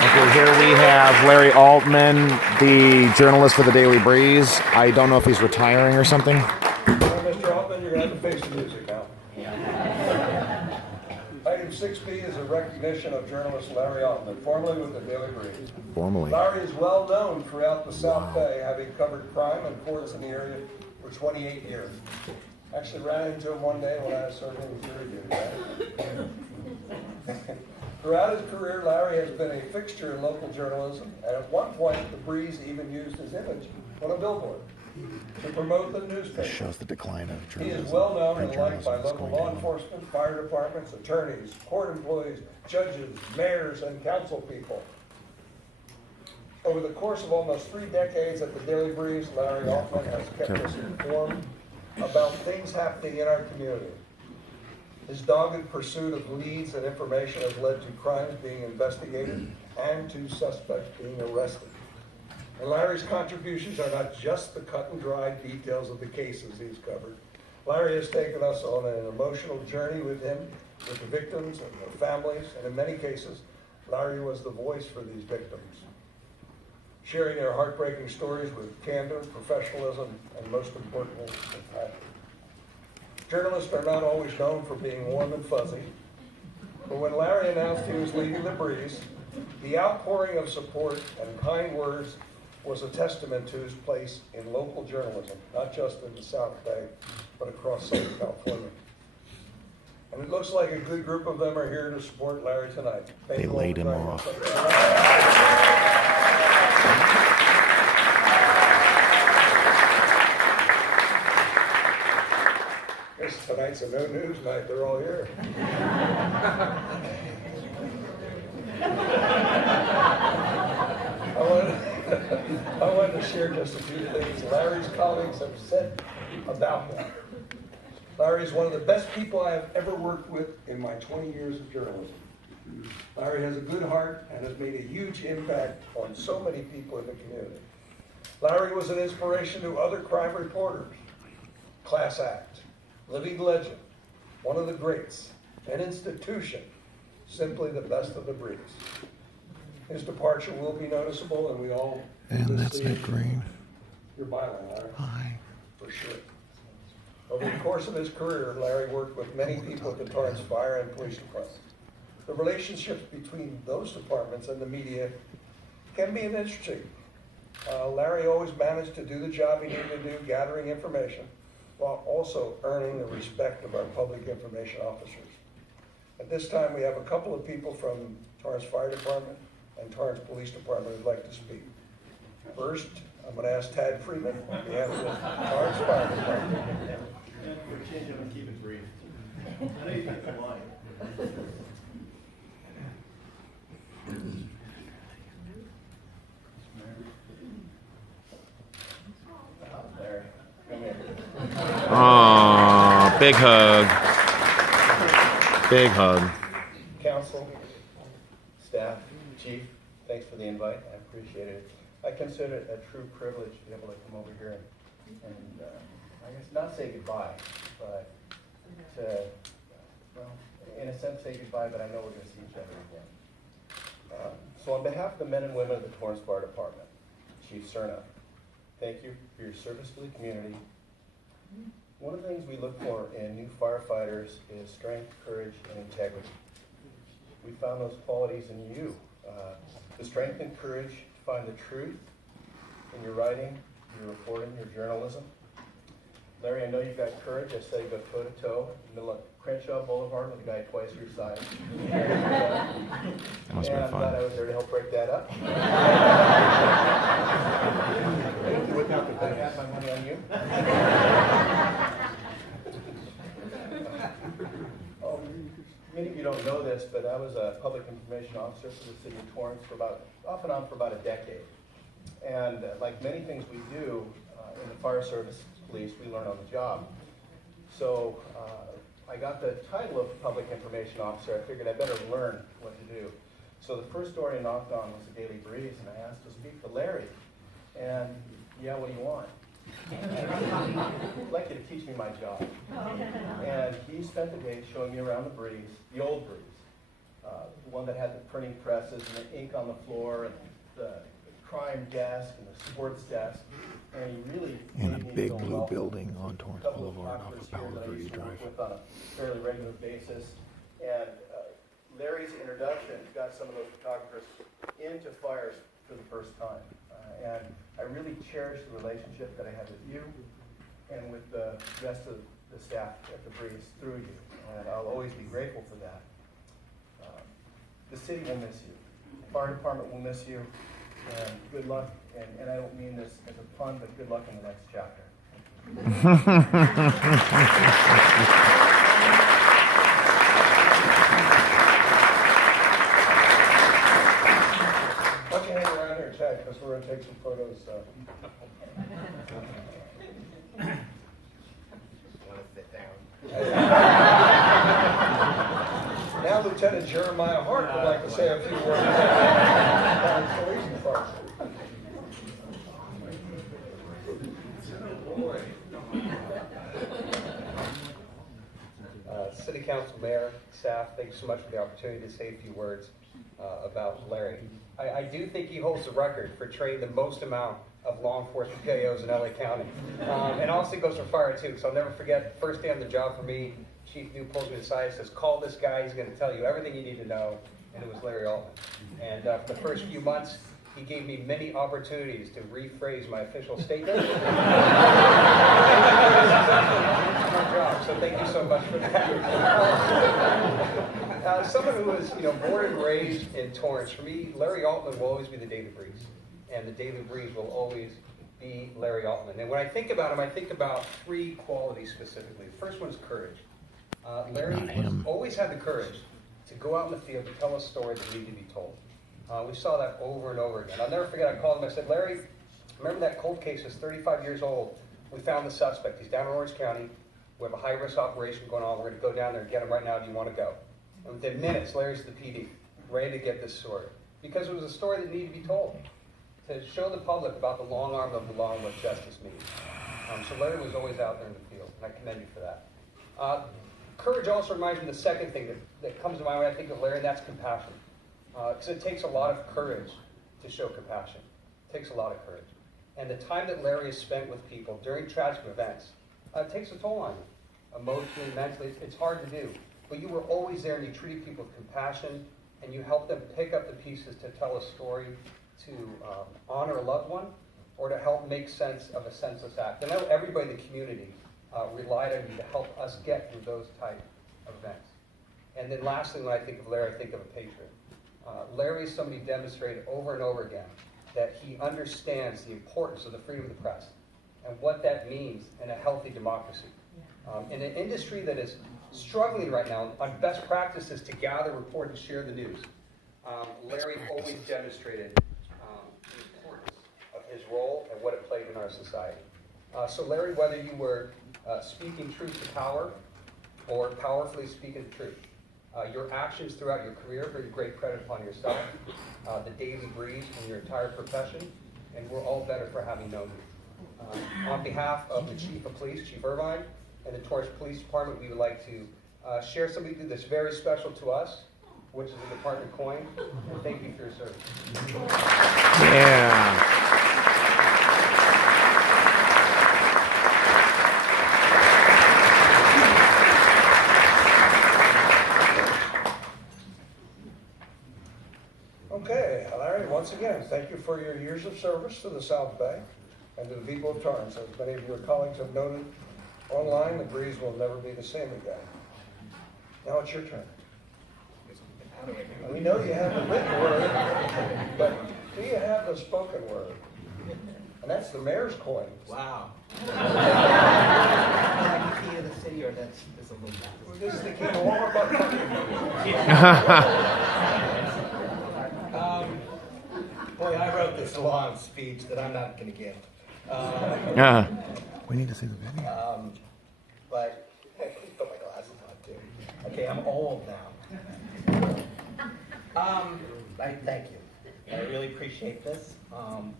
Okay, here we have Larry Altman, the journalist for the Daily Breeze. I don't know if he's retiring or something. Mr. Altman, you're going to have to face the music now. Item 6B is a recognition of journalist Larry Altman, formerly with the Daily Breeze. Formally. Larry is well known throughout the South Bay, having covered crime and courts in the area for 28 years. Actually ran into him one day when I was serving jury duty. Throughout his career, Larry has been a fixture in local journalism, and at one point, the Breeze even used his image on a billboard to promote the newspaper. This shows the decline of He journalism. is well known and Print liked by journalism is local going law down. enforcement, fire departments, attorneys, court employees, judges, mayors, and council people. Over the course of almost 3 decades at the Daily Breeze, Larry Altman has kept us informed about things happening in our community. His dogged pursuit of leads and information has led to crimes being investigated and to suspects being arrested. And Larry's contributions are not just the cut and dried details of the cases he's covered. Larry has taken us on an emotional journey with him, with the victims and their families, and in many cases, Larry was the voice for these victims, sharing their heartbreaking stories with candor, professionalism, and most importantly, compassion. Journalists are not always known for being warm and fuzzy, but when Larry announced he was leaving the Breeze, the outpouring of support and kind words was a testament to his place in local journalism, not just in the South Bay, but across Southern California. And it looks like a good group of them are here to support Larry tonight. They laid him off. Tonight's a no news night. They're all here. I wanted to share just a few things Larry's colleagues have said about him. Larry is one of the best people I have ever worked with in my 20 years of journalism. Larry has a good heart and has made a huge impact on so many people in the community. Larry was an inspiration to other crime reporters. Class act, living legend, one of the greats, an institution, simply the best of the Breeze. His departure will be noticeable, and we all And that's Nick Green. You're byline, Larry. Hi. For sure. Over the course of his career, Larry worked with many people at the Torrance Fire and Police Department. The relationships between those departments and the media can be interesting. Larry always managed to do the job he needed to do, gathering information, while also earning the respect of our public information officers. At this time, we have a couple of people from Torrance Fire Department and Torrance Police Department who'd like to speak. First, I'm going to ask Tad Freeman on behalf of the Torrance Fire Department. We'll change it and keep it brief. I know you think it's lying. Larry, come here. Aw, big hug. Big hug. Council, staff, chief, thanks for the invite. I appreciate it. I consider it a true privilege to be able to come over here and I guess not say goodbye, but to, well, in a sense say goodbye, but I know we're going to see each other again. So on behalf of the men and women of the Torrance Fire Department, Chief Cerna, thank you for your service to the community. One of the things we look for in new firefighters is strength, courage, and integrity. We found those qualities in you. The strength and courage to find the truth in your writing, your reporting, your journalism. Larry, I know you've got courage. I saw you go toe-to-toe in the middle of Crenshaw Boulevard with a guy twice your size. That must have been I'm glad I fun. was there to help break that up. I have my money on you. Many of you don't know this, but I was a public information officer for the city of Torrance for off and on for about a decade. And like many things we do in the fire service, police, we learn on the job. So I got the title of public information officer. I figured I better learn what to do. So the first story I knocked on was the Daily Breeze, and I asked to speak to Larry. And yeah, what do you want? I'd like you to teach me my job. And he spent the day showing me around the Breeze, the old Breeze, the one that had the printing presses and the ink on the floor and the crime desk and the sports desk. And he really In a made me big feel blue welcome. building on Torrance Couple of Boulevard off operators of here Palo that I Verde used to work Drive. with on a fairly regular basis. And Larry's introduction got some of those photographers into fires for the first time. And I really cherish the relationship that I have with you and with the rest of the staff at the Breeze through you. And I'll always be grateful for that. The city will miss you. The fire department will miss you. And good luck. And I don't mean this as a pun, but good luck in the next chapter. Why don't you hang around here and chat, because we're going to take some photos. Want to sit down? Now Lieutenant Jeremiah Hart would like to say a few words about police department. City Council, Mayor, staff, thank you so much for the opportunity to say a few words about Larry. I do think he holds the record for training the most amount of law enforcement PIOs in LA County. And also goes for fire too, so I'll never forget, first day on the job for me, Chief New pulls me aside, says, call this guy, he's gonna tell you everything you need to know, and it was Larry Altman. And for the first few months, he gave me many opportunities to rephrase my official statement. So thank you so much for that. Someone who was, born and raised in Torrance, for me, Larry Altman will always be the Daily Breeze, and the Daily Breeze will always be Larry Altman. And when I think about him, I think about three qualities specifically. The first one is courage. Larry always had the courage to go out in the field to tell a story that needed to be told. We saw that over and over again. I'll never forget, I called him, I said, Larry, remember that cold case is 35 years old. We found the suspect. He's down in Orange County. We have a high-risk operation going on. We're going to go down there and get him right now. Do you want to go? And within minutes, Larry's the PD, ready to get this story. Because it was a story that needed to be told, to show the public about the long arm of the law and what justice means. So Larry was always out there in the field, and I commend you for that. Courage also reminds me of the second thing that comes to mind when I think of Larry, and that's compassion. Because it takes a lot of courage to show compassion. It takes a lot of courage. And the time that Larry has spent with people during tragic events, it takes a toll on you. Emotionally, mentally, it's hard to do. But you were always there and you treated people with compassion and you helped them pick up the pieces to tell a story, to honor a loved one, or to help make sense of a senseless act. And I know everybody in the community relied on you to help us get through those type of events. And then lastly, when I think of Larry, I think of a patriot. Larry is somebody who demonstrated over and over again that he understands the importance of the freedom of the press and what that means in a healthy democracy. In an industry that is struggling right now on best practices to gather, report, and share the news, Larry always demonstrated the importance of his role and what it played in our society. So Larry, whether you were speaking truth to power or powerfully speaking the truth, your actions throughout your career bring great credit upon yourself, the Daily Breeze, and your entire profession, and we're all better for having known you. On behalf of the Chief of Police, Chief Irvine, and the Torrance Police Department, we would like to share something that's very special to us, which is a department coin, and thank you for your service. Yeah. Okay, Larry, once again, thank you for your years of service to the South Bay and to the people of Torrance. As many of your colleagues have noted online, the Breeze will never be the same again. Now it's your turn. We know you have the written word, but do you have the spoken word? And that's the mayor's coin. Wow. Like the key of the city, or that's a little bit. This is the key to all of our country. Boy, I wrote this long speech that I'm not going to give. We need to see the video. But hey, please put my glasses on too. Okay, I'm old now. I thank you. I really appreciate this. I'm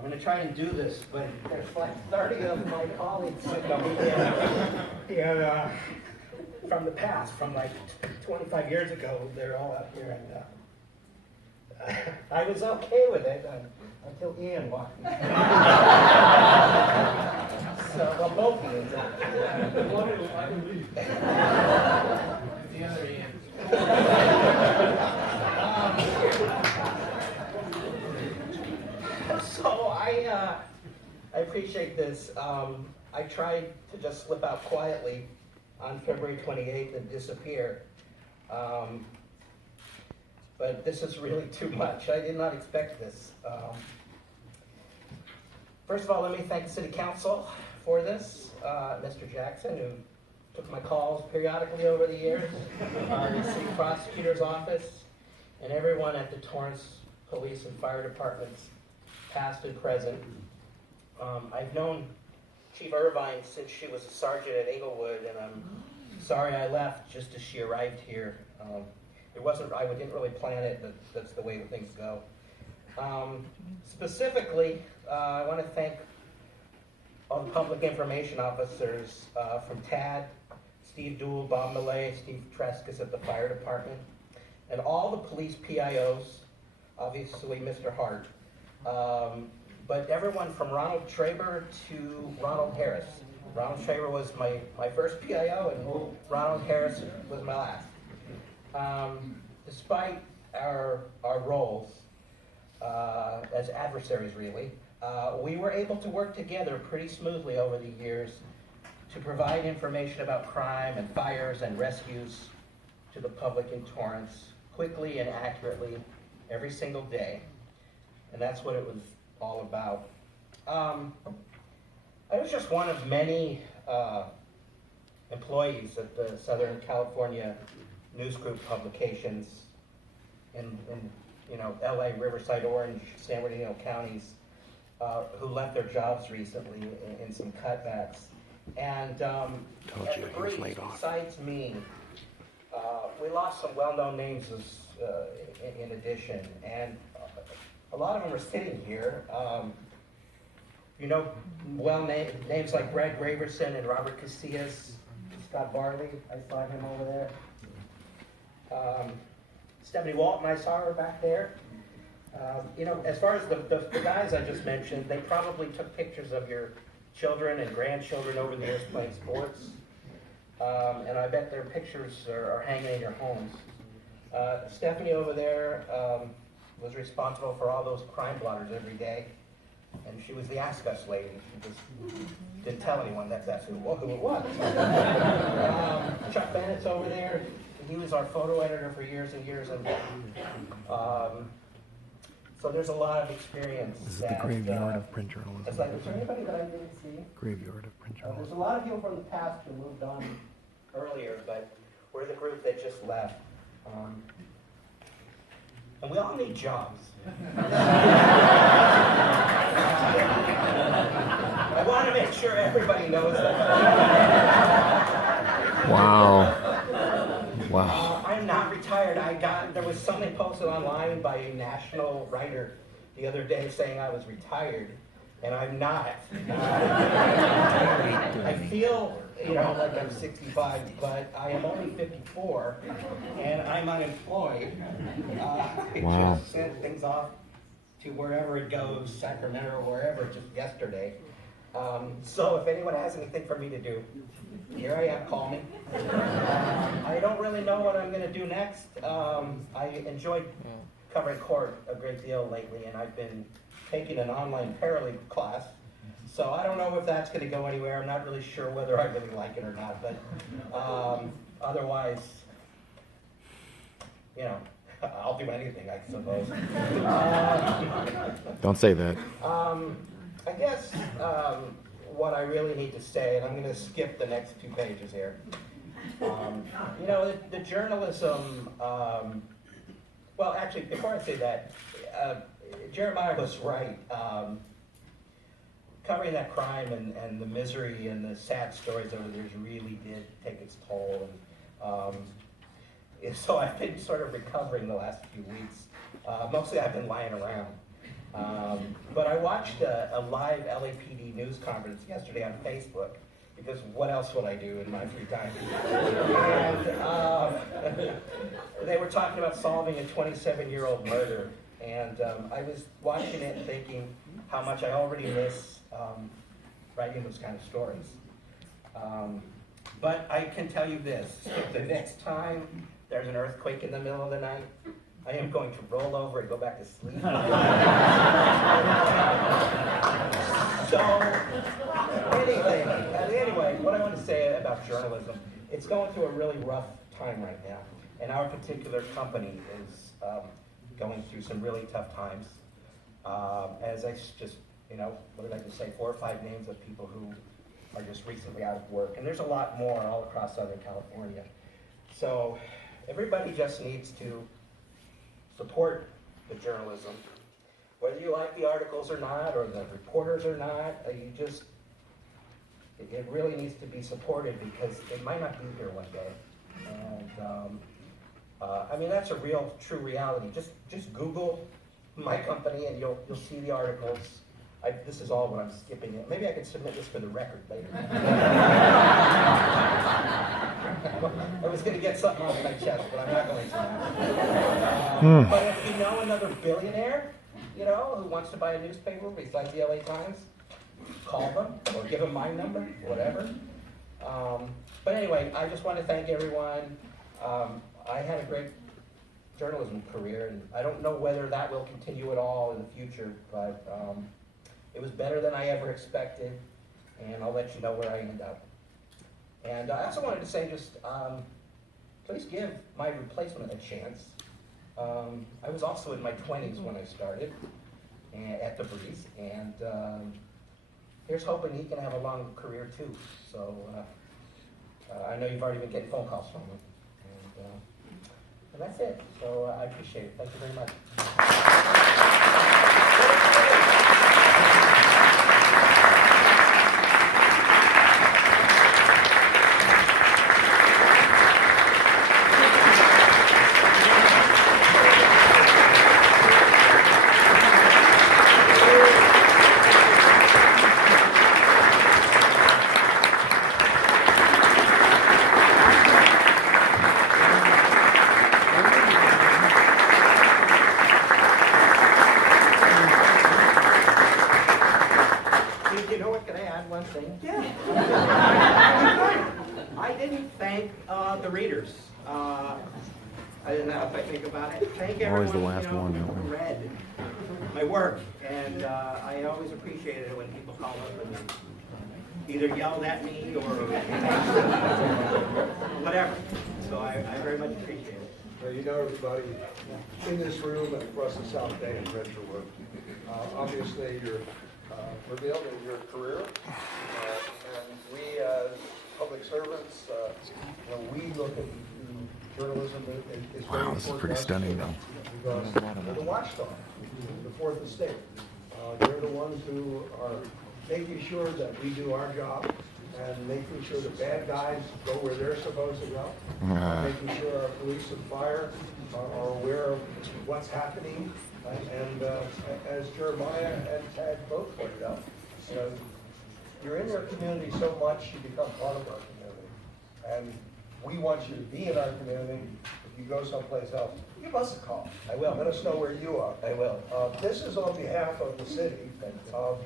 going to try and do this, but there's like 30 of my colleagues sitting over here. And from the past, from like 25 years ago. They're all up here, and I was okay with it until Ian walked in. So, well, both Ians. The other Ian. So I appreciate this. I tried to just slip out quietly on February 28th and disappear. But this is really too much. I did not expect this. First of all, let me thank the City Council for this. Mr. Jackson, who took my calls periodically over the years, the City Prosecutor's Office, and everyone at the Torrance Police and Fire Departments, past and present. I've known Chief Irvine since she was a sergeant at Englewood, and I'm sorry I left just as she arrived here. I didn't really plan it, but that's the way that things go. Specifically, I want to thank all the public information officers from TAD, Steve Dool, Bob Millay, Steve Trescas at the fire department, and all the police PIOs, obviously Mr. Hart, but everyone from Ronald Traber to Ronald Harris. Ronald Traber was my first PIO, and Ronald Harris was my last. Despite our roles as adversaries, really, we were able to work together pretty smoothly over the years to provide information about crime and fires and rescues to the public in Torrance quickly and accurately every single day. And that's what it was all about. I was just one of many employees at the Southern California News Group publications in LA, Riverside, Orange, San Bernardino counties who left their jobs recently in some cutbacks. And at the Breeze, besides me, we lost some well-known names in addition, and a lot of them are sitting here. Names like Brad Graverson and Robert Casillas, Scott Barley, I saw him over there. Stephanie Walton, I saw her back there. As far as the guys I just mentioned, they probably took pictures of your children and grandchildren over the years playing sports. And I bet their pictures are hanging in your homes. Stephanie over there was responsible for all those crime blotters every day. And she was the Ask Us lady. She just didn't tell anyone that's who it was. Chuck Bennett's over there. He was our photo editor for years and years. And so there's a lot of experience. This is the graveyard of print journalism. It's like, is there anybody that I didn't see? Graveyard of print There's journalism. a lot of people from the past who moved on earlier, but we're the group that just left. And we all need jobs. I want to make sure everybody knows that. Wow. I'm not retired. There was something posted online by a national writer the other day saying I was retired, and I'm not. I feel, like I'm 65, but I am only 54, and I'm unemployed. I Wow. just sent things off to wherever it goes, Sacramento or wherever, just yesterday. So if anyone has anything for me to do, here I am, call me. I don't really know what I'm going to do next. I enjoyed covering court a great deal lately, and I've been taking an online paralegal class. So I don't know if that's going to go anywhere. I'm not really sure whether I really like it or not, but otherwise, I'll do anything, I suppose. Don't say that. I guess what I really need to say, and I'm going to skip the next 2 pages here. The journalism, well, actually, before I say that, Jeremiah was right. Covering that crime and the misery and the sad stories over there really did take its toll. And so I've been sort of recovering the last few weeks. Mostly I've been lying around. But I watched a live LAPD news conference yesterday on Facebook. because what else would I do in my free time? And they were talking about solving a 27-year-old murder, and I was watching it and thinking how much I already miss writing those kind of stories. But I can tell you this, if the next time there's an earthquake in the middle of the night, I am going to roll over and go back to sleep. So, anyway, what I want to say about journalism, it's going through a really rough time right now. And our particular company is going through some really tough times. As I just, what did I just say, 4 or 5 names of people who are just recently out of work. And there's a lot more all across Southern California. So everybody just needs to support the journalism. Whether you like the articles or not, or the reporters or not, it really needs to be supported because it might not be here one day. And that's a real, true reality. Just Google my company and you'll see the articles. This is all what I'm skipping. Maybe I could submit this for the record later. I was going to get something off my chest, but I'm not going to. But if you know another billionaire, who wants to buy a newspaper besides the LA Times, call them or give them my number, whatever. But anyway, I just want to thank everyone. I had a great journalism career, and I don't know whether that will continue at all in the future, but it was better than I ever expected, and I'll let you know where I end up. And I also wanted to say please give my replacement a chance. I was also in my 20s when I started at the Breeze, and here's hoping he can have a long career too. So I know you've already been getting phone calls from him. And that's it. So I appreciate it. Thank you very much. I didn't thank the readers. I didn't know if I think about it. Thank everyone Always the last one, who don't we? read my work, and I always appreciated it when people called up and either yelled at me or whatever. So I very much appreciate it. Well, everybody in this room and across the South Bay and read your work. Obviously, you're revealed in your career, and we as public servants, when we look at journalism, it's very Wow, this is important pretty to us stunning, though. because they're the watchdog, the fourth estate. They're the ones who are making sure that we do our job and making sure the bad guys go where they're supposed to go, making sure our police and fire are aware of what's happening. And as Jeremiah and Tad both pointed out, you're in your community so much, you become part of our community. And we want you to be in our community. If you go someplace else, give us a call. I will. Let us know where you are. I will. This is on behalf of the city.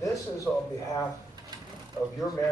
This is on behalf of your mayor.